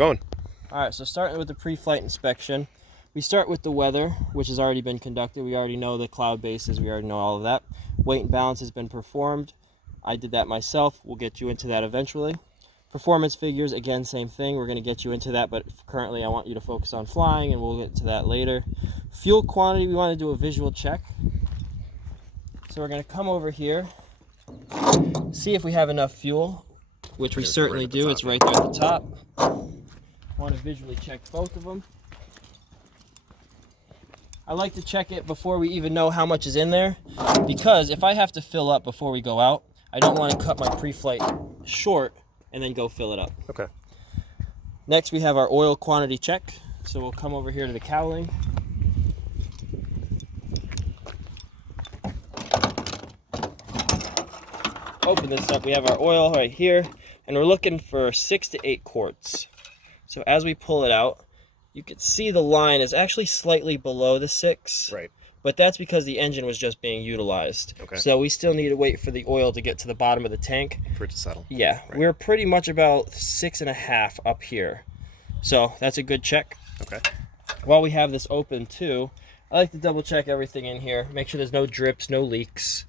going. All right, so starting with the pre-flight inspection, we start with the weather, which has already been conducted. We already know the cloud bases. We already know all of that. Weight and balance has been performed. I did that myself. We'll get you into that eventually. Performance figures, again, same thing. We're going to get you into that, but currently I want you to focus on flying, and we'll get to that later. Fuel quantity, we want to do a visual check. So we're going to come over here, see if we have enough fuel, which we certainly do. It's right there at the top. Want to visually check both of them. I like to check it before we even know how much is in there, because if I have to fill up before we go out, I don't want to cut my pre-flight short and then go fill it up. Okay. Next, we have our oil quantity check. So we'll come over here to the cowling. Open this up. We have our oil right here, and we're looking for 6 to 8 quarts. So as we pull it out, you can see the line is actually slightly below the 6. Right. But that's because the engine was just being utilized. Okay. So we still need to wait for the oil to get to the bottom of the tank. For it to settle. Yeah. Right. We're pretty much about 6.5 up here. So that's a good check. Okay. While we have this open too, I like to double check everything in here. Make sure there's no drips, no leaks.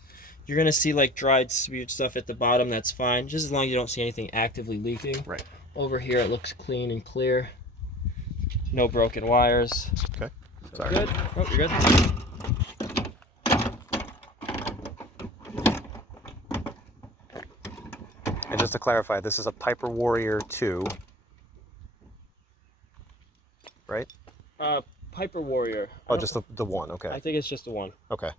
You're going to see like dried spewed stuff at the bottom. That's fine. Just as long as you don't see anything actively leaking. Right. Over here it looks clean and clear. No broken wires. Okay. So sorry. Good. Oh, you're good. And just to clarify, this is a Piper Warrior 2, right? Piper Warrior. Oh, just the one. Okay. I think it's just the one. Okay.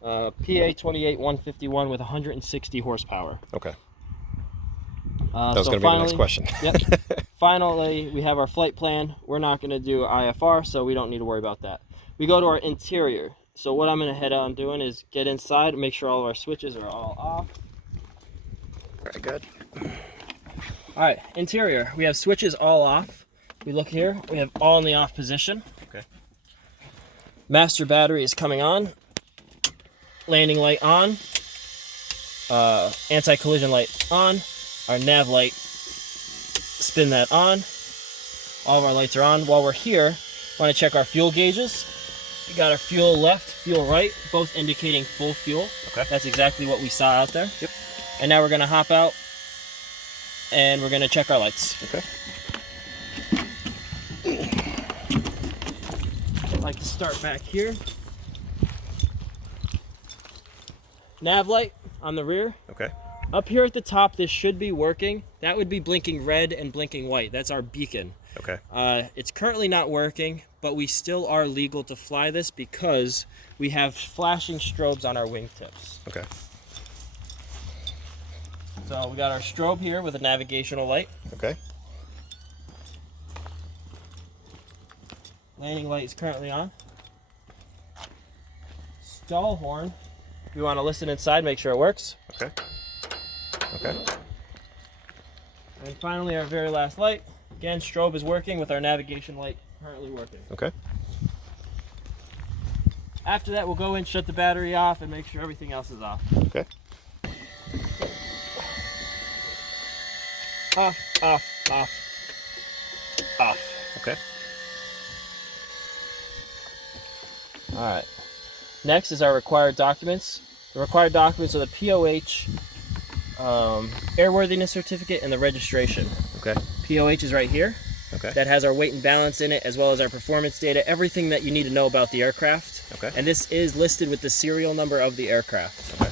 PA 28-151 with 160 horsepower. Okay. That was going to be the next question. Yep. Finally, we have our flight plan. We're not going to do IFR, so we don't need to worry about that. We go to our interior. So what I'm going to head on doing is get inside and make sure all of our switches are all off. Very good. All right, interior. We have switches all off. We look here. We have all in the off position. Okay. Master battery is coming on. Landing light on. Anti-collision light on. Our nav light, spin that on. All of our lights are on. While we're here, want to check our fuel gauges. We got our fuel left, fuel right, both indicating full fuel. Okay. That's exactly what we saw out there. Yep. And now we're going to hop out, and we're going to check our lights. Okay. I'd like to start back here. Nav light on the rear. Okay. Up here at the top, this should be working. That would be blinking red and blinking white. That's our beacon. Okay. It's currently not working, but we still are legal to fly this because we have flashing strobes on our wingtips. Okay. So we got our strobe here with a navigational light. Okay. Landing light is currently on. Stall horn. We want to listen inside, make sure it works. Okay. Okay. And finally, our very last light. Again, strobe is working with our navigation light currently working. Okay. After that, we'll go in, shut the battery off, and make sure everything else is off. Okay. Off, off, off, off. Okay. All right. Next is our required documents. The required documents are the POH, airworthiness certificate, and the registration. Okay. POH is right here. Okay. That has our weight and balance in it, as well as our performance data, everything that you need to know about the aircraft. Okay. And this is listed with the serial number of the aircraft. Okay.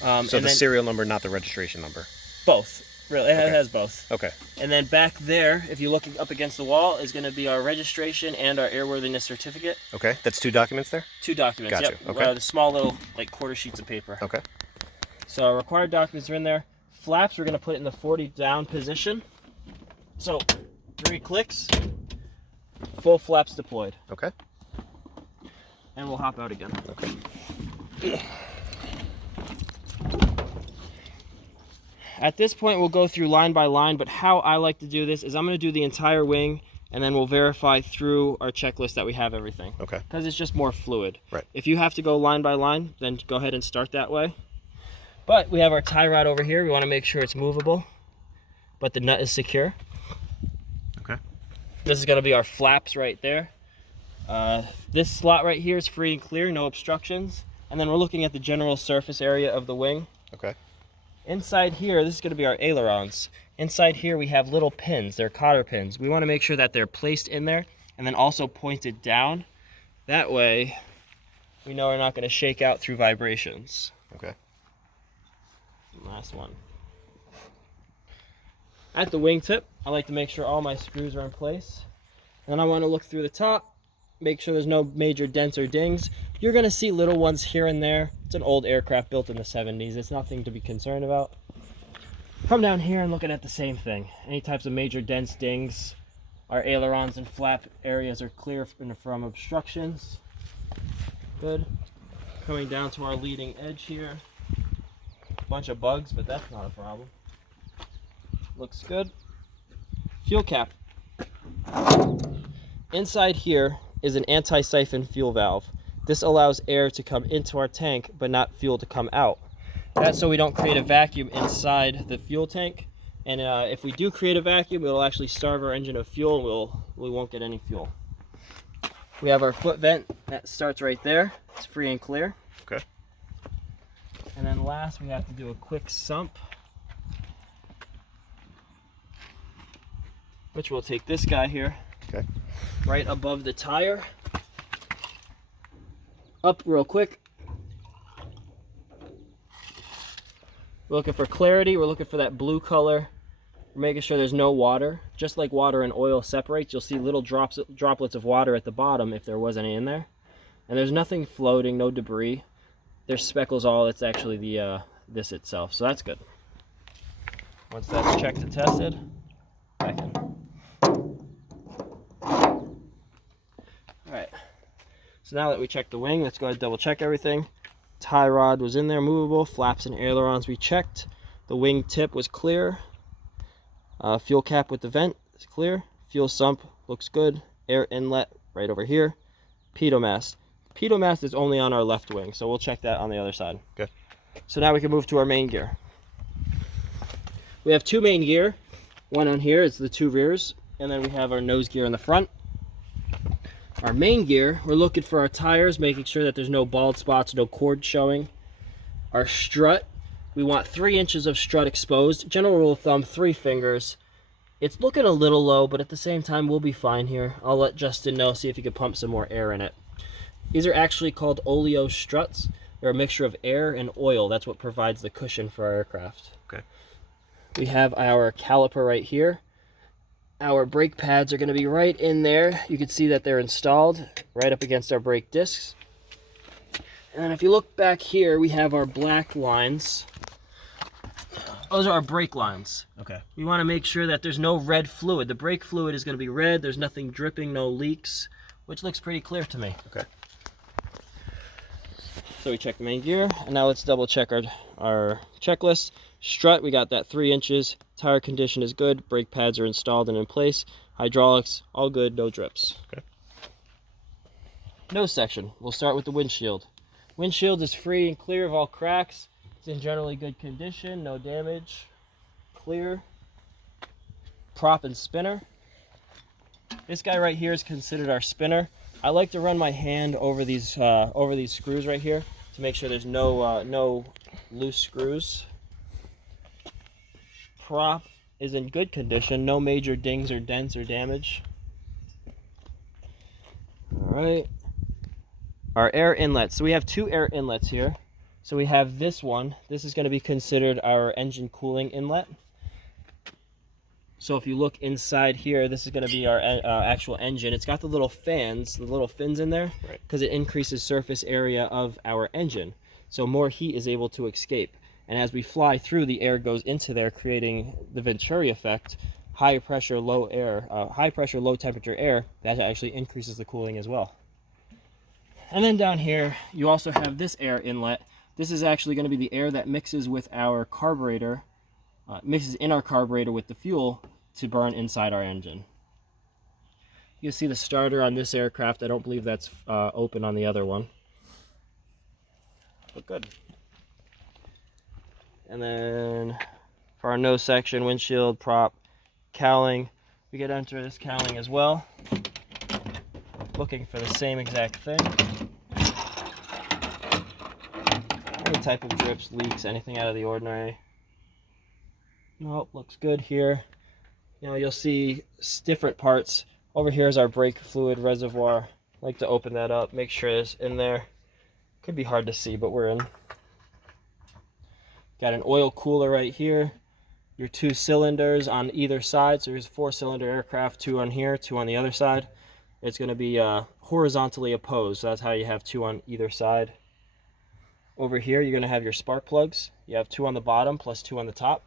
So and the then serial number, not the registration number. both. Really, it Okay. has both. Okay. And then back there, if you look up against the wall, is going to be our registration and our airworthiness certificate. Okay. That's 2 documents there? 2 documents. Gotcha. Yep. Okay. The small little like quarter sheets of paper. Okay. So our required documents are in there. Flaps, we're going to put in the 40 down position. So 3 clicks, full flaps deployed. Okay. And we'll hop out again. Okay. At this point, we'll go through line by line, but how I like to do this is I'm going to do the entire wing, and then we'll verify through our checklist that we have everything. Okay. Because it's just more fluid. Right. If you have to go line by line, then go ahead and start that way. But we have our tie rod over here. We want to make sure it's movable. but the nut is secure. Okay. This is going to be our flaps right there. This slot right here is free and clear, no obstructions. And then we're looking at the general surface area of the wing. Okay. Inside here, this is going to be our ailerons. Inside here we have little pins, they're cotter pins. We want to make sure that they're placed in there and then also pointed down. That way we know we're not going to shake out through vibrations. Okay. Last one. At the wingtip, I like to make sure all my screws are in place. Then I want to look through the top, make sure there's no major dents or dings. You're going to see little ones here and there. It's an old aircraft built in the 70s. It's nothing to be concerned about. Come down here and looking at the same thing. Any types of major dents, dings. Our ailerons and flap areas are clear from obstructions. Good. Coming down to our leading edge here. Bunch of bugs, but that's not a problem. Looks good. Fuel cap. Inside here is an anti-siphon fuel valve. This allows air to come into our tank, but not fuel to come out. That's so we don't create a vacuum inside the fuel tank. And if we do create a vacuum, it'll actually starve our engine of fuel and we won't get any fuel. We have our foot vent that starts right there. It's free and clear. Okay. And then last, we have to do a quick sump, which will take this guy here. Okay. Right above the tire. Up real quick. We're looking for clarity. We're looking for that blue color. We're making sure there's no water. Just like water and oil separates, you'll see little droplets of water at the bottom if there was any in there. And there's nothing floating, no debris. There's speckles all. It's actually the this itself, so that's good. Once that's checked and tested, back in. Alright, so now that we checked the wing, let's go ahead and double check everything. Tie rod was in there, movable. Flaps and ailerons we checked. The wing tip was clear. Fuel cap with the vent is clear. Fuel sump looks good. Air inlet right over here. Pitot mast. Pitot mast is only on our left wing, so we'll check that on the other side. Okay. So now we can move to our main gear. We have two main gear. One on here is the two rears, and then we have our nose gear in the front. Our main gear, we're looking for our tires, making sure that there's no bald spots, no cord showing. Our strut, we want 3 inches of strut exposed. General rule of thumb, 3 fingers. It's looking a little low, but at the same time, we'll be fine here. I'll let Justin know, see if he can pump some more air in it. These are actually called oleo struts. They're a mixture of air and oil. That's what provides the cushion for our aircraft. Okay. We have our caliper right here. Our brake pads are going to be right in there. You can see that they're installed right up against our brake discs. And then if you look back here, we have our black lines. Those are our brake lines. Okay. We want to make sure that there's no red fluid. The brake fluid is going to be red. There's nothing dripping, no leaks, which looks pretty clear to me. Okay. So we checked the main gear, and now let's double check our checklist. Strut, we got that 3 inches. Tire condition is good. Brake pads are installed and in place. Hydraulics, all good, no drips. Okay. Nose section, we'll start with the windshield. Windshield is free and clear of all cracks. It's in generally good condition, no damage. Clear. Prop and spinner. This guy right here is considered our spinner. I like to run my hand over these screws right here to make sure there's no loose screws. Prop is in good condition, no major dings or dents or damage. All right. Our air inlets. So we have 2 air inlets here. So we have this one. This is going to be considered our engine cooling inlet. So if you look inside here, this is going to be our actual engine. It's got the little fans, the little fins in there, because it increases surface area of our engine. So more heat is able to escape. And as we fly through, the air goes into there, creating the Venturi effect. High pressure, low temperature air, that actually increases the cooling as well. And then down here, you also have this air inlet. This is actually going to be the air that mixes with our carburetor, mixes in our carburetor with the fuel to burn inside our engine. You can see the starter on this aircraft. I don't believe that's open on the other one. But good. And then for our nose section, windshield, prop, cowling. We get enter this cowling as well. Looking for the same exact thing. Any type of drips, leaks, anything out of the ordinary. Nope, looks good here. You know, you'll see different parts. Over here is our brake fluid reservoir. I like to open that up, make sure it's in there. Could be hard to see, but we're in. Got an oil cooler right here. Your 2 cylinders on either side. So there's a 4-cylinder aircraft, 2 on here, 2 on the other side. It's going to be horizontally opposed, so that's how you have 2 on either side. Over here, you're going to have your spark plugs. You have 2 on the bottom plus 2 on the top.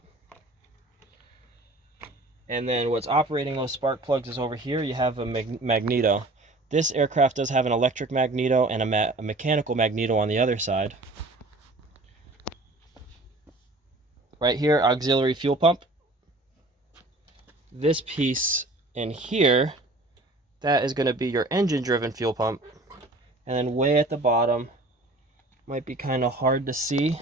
And then what's operating those spark plugs is over here, you have a magneto. This aircraft does have an electric magneto and a mechanical magneto on the other side. Right here, auxiliary fuel pump. This piece in here, that is going to be your engine-driven fuel pump. And then way at the bottom, might be kind of hard to see,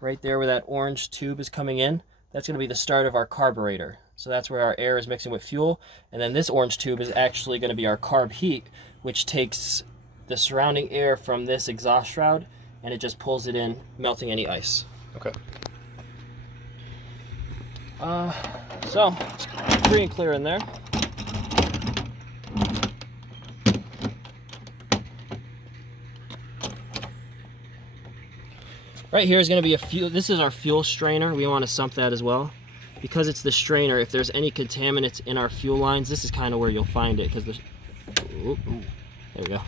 right there where that orange tube is coming in, that's going to be the start of our carburetor. So that's where our air is mixing with fuel. And then this orange tube is actually going to be our carb heat, which takes the surrounding air from this exhaust shroud and it just pulls it in, melting any ice. Okay. So, free and clear in there. Right here is going to be a fuel. This is our fuel strainer. We want to sump that as well. Because it's the strainer, if there's any contaminants in our fuel lines, this is kind of where you'll find it. Because there we go.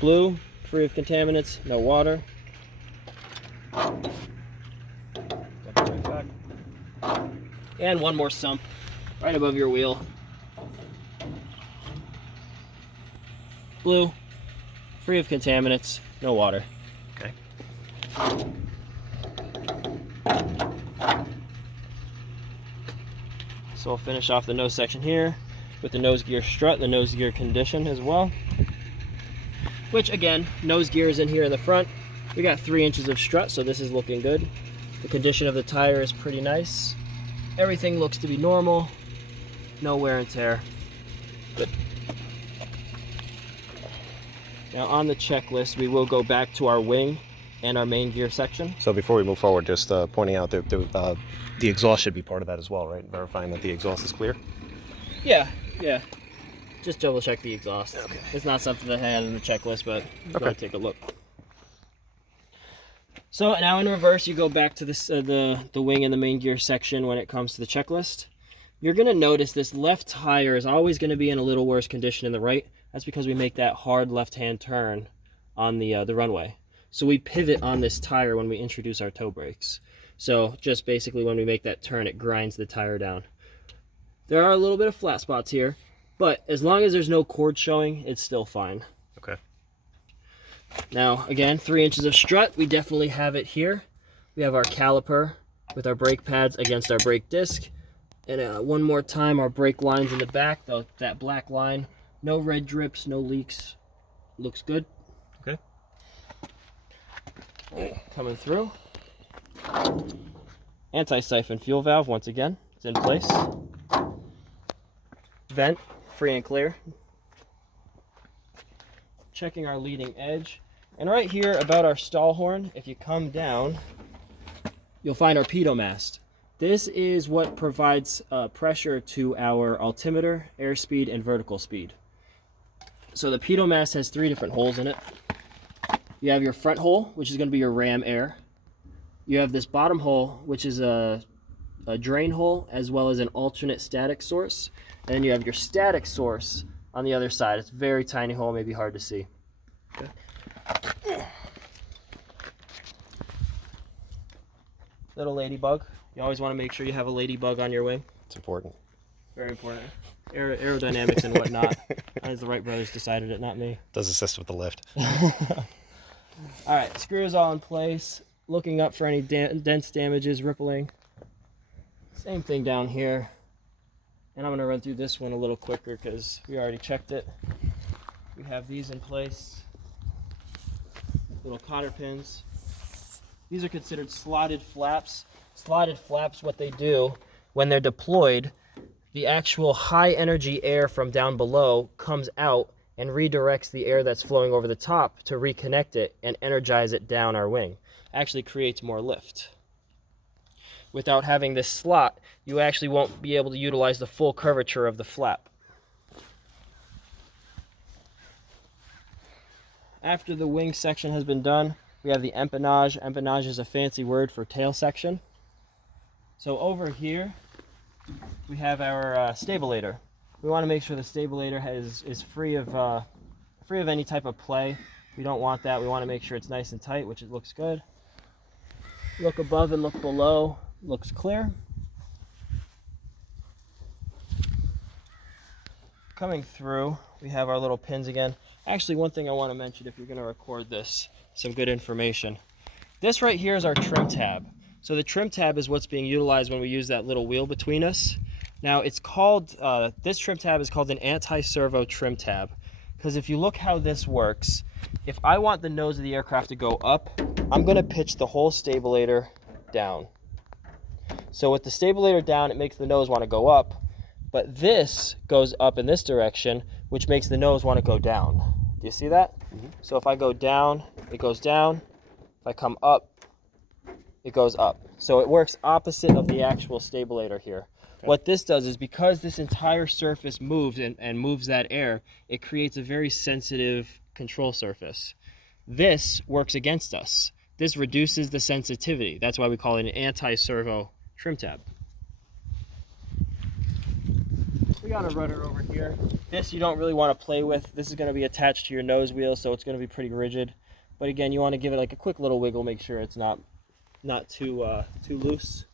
Blue, free of contaminants, no water. And one more sump right above your wheel. Blue, free of contaminants, no water. Okay. So we'll finish off the nose section here with the nose gear strut, the nose gear condition as well. Which again, nose gear is in here in the front. We got 3 inches of strut, so this is looking good. The condition of the tire is pretty nice. Everything looks to be normal. No wear and tear. Good. Now on the checklist, we will go back to our wing and our main gear section. So before we move forward, just pointing out that the exhaust should be part of that as well, right? Verifying that the exhaust is clear. Yeah. Just double check the exhaust. Okay. It's not something that I had in the checklist, but go take a look. So now in reverse, you go back to this, the wing and the main gear section when it comes to the checklist. You're going to notice this left tire is always going to be in a little worse condition than the right. That's because we make that hard left-hand turn on the runway. So we pivot on this tire when we introduce our toe brakes. So just basically when we make that turn, it grinds the tire down. There are a little bit of flat spots here, but as long as there's no cord showing, it's still fine. Okay. Now, again, 3 inches of strut. We definitely have it here. We have our caliper with our brake pads against our brake disc. And one more time, our brake lines in the back, that black line. No red drips, no leaks. Looks good. Okay. Coming through. Anti-siphon fuel valve, once again, it's in place. Vent, free and clear. Checking our leading edge. And right here about our stall horn, if you come down, you'll find our pitot mast. This is what provides pressure to our altimeter, airspeed, and vertical speed. So the pitot mast has 3 different holes in it. You have your front hole, which is going to be your ram air. You have this bottom hole, which is a drain hole, as well as an alternate static source. And then you have your static source on the other side. It's a very tiny hole, maybe hard to see. Okay. Little ladybug. You always want to make sure you have a ladybug on your wing. It's important. Very important. Aerodynamics and whatnot. As the Wright brothers decided it, not me. Does assist with the lift. All right, screws all in place. Looking up for any dents, damages, rippling. Same thing down here. And I'm going to run through this one a little quicker because we already checked it. We have these in place. Little cotter pins. These are considered slotted flaps. Slotted flaps, what they do when they're deployed, the actual high energy air from down below comes out and redirects the air that's flowing over the top to reconnect it and energize it down our wing. Actually creates more lift. Without having this slot, you actually won't be able to utilize the full curvature of the flap. After the wing section has been done, we have the empennage. Empennage is a fancy word for tail section. So over here, we have our stabilator. We want to make sure the stabilator is free of any type of play. We don't want that. We want to make sure it's nice and tight, which it looks good. Look above and look below. Looks clear. Coming through, we have our little pins again. Actually, one thing I want to mention if you're going to record this, some good information. This right here is our trim tab. So the trim tab is what's being utilized when we use that little wheel between us. Now it's called, this trim tab is called an anti-servo trim tab. Because if you look how this works, if I want the nose of the aircraft to go up, I'm going to pitch the whole stabilator down. So with the stabilator down, it makes the nose want to go up, but this goes up in this direction, which makes the nose want to go down. Do you see that? Mm-hmm. So if I go down, it goes down. If I come up, it goes up. So it works opposite of the actual stabilator here. Okay. What this does is because this entire surface moves and moves that air, it creates a very sensitive control surface. This works against us. This reduces the sensitivity. That's why we call it an anti-servo trim tab. We got a rudder over here. This you don't really want to play with. This is going to be attached to your nose wheel, so it's going to be pretty rigid. But again, you want to give it like a quick little wiggle, make sure it's not too loose.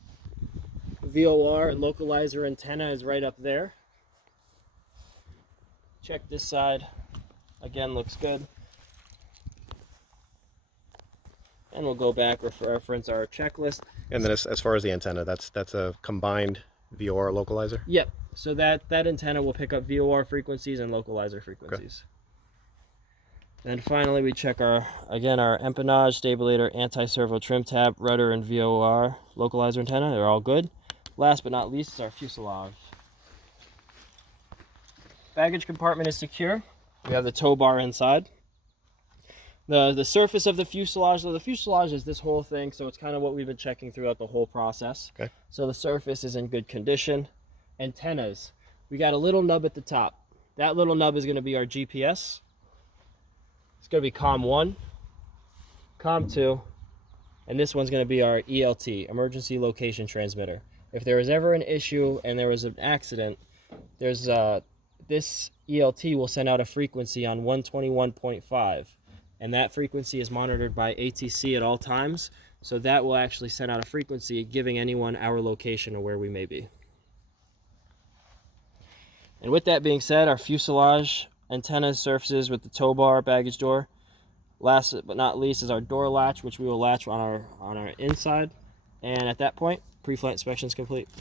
VOR and localizer antenna is right up there. Check this side. Again, looks good. And we'll go back, reference our checklist. And then as far as the antenna, that's a combined VOR localizer? Yep. So that antenna will pick up VOR frequencies and localizer frequencies. Okay. And finally, we check our empennage, stabilator, anti-servo trim tab, rudder, and VOR localizer antenna. They're all good. Last but not least is our fuselage. Baggage compartment is secure. We have the tow bar inside. The surface of the fuselage, so the fuselage is this whole thing, so it's kind of what we've been checking throughout the whole process. Okay. So the surface is in good condition. Antennas. We got a little nub at the top. That little nub is going to be our GPS. It's going to be COM 1, COM 2, and this one's going to be our ELT, Emergency Location Transmitter. If there is ever an issue and there was an accident, there's this ELT will send out a frequency on 121.5, and that frequency is monitored by ATC at all times, so that will actually send out a frequency giving anyone our location or where we may be. And with that being said, our fuselage antenna surfaces with the tow bar, baggage door. Last but not least is our door latch, which we will latch on our inside. And at that point, pre-flight inspection is complete.